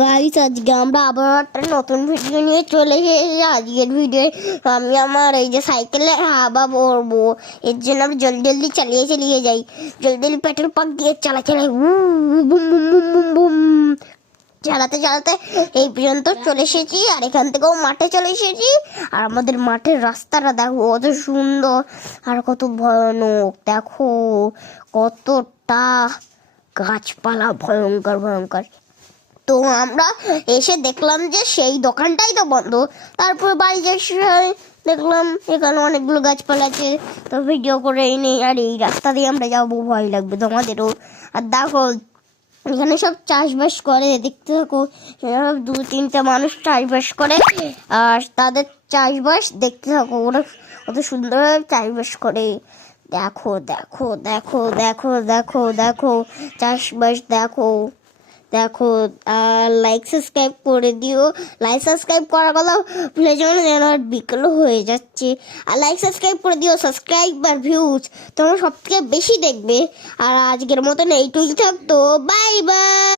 Guys আজকে আমরা আবার একটা নতুন ভিডিও নিয়ে চলে এসেছি। আজকের ভিডিও আমি আমার এই যে সাইকেলের হাওয়া ভরবো, এর জন্য আমরা জলদি জলদি চালিয়ে যাই। জলদি জলদি পেট্রোল পাম্প দিয়ে চালাই boom boom boom boom boom চালাতে চালাতে এই পর্যন্ত চলে এসেছি। আর এখান থেকেও মাঠে চলে এসেছি। আর আমাদের মাঠের রাস্তাটা দেখো কত সুন্দর আর কত ভয়ানক। দেখো কতটা গাছপালা, ভয়ঙ্কর ভয়ঙ্কর। তো আমরা এসে দেখলাম যে সেই দোকানটাই তো বন্ধ। তারপর বাড়ি যাই, দেখলাম এখানে অনেকগুলো গাছপালা আছে, তো ভিডিও করে নেই। আর এই রাস্তা দিয়ে আমরা যাবো, ভয় লাগবে তোমাদেরও। আর দেখো এখানে সব চাষবাস করে, দেখতে থাকো। সব 2-3টা মানুষ চাষবাস করে, আর তাদের চাষবাস দেখতে থাকো। ওরা কত সুন্দরভাবে চাষবাস করে। দেখো দেখো দেখো দেখো দেখো দেখো চাষবাস দেখো দেখো। আর লাইক সাবস্ক্রাইব করে দিও। লাইক সাবস্ক্রাইব করার কথা ভুলে যাও না, যেন আর বিকেলও হয়ে যাচ্ছে। আর লাইক সাবস্ক্রাইব করে দিও। সাবস্ক্রাইব আর ভিউজ তোমরা সব থেকে বেশি দেখবে। আর আজকের মতন এইটুকুই থাকতো। Bye bye.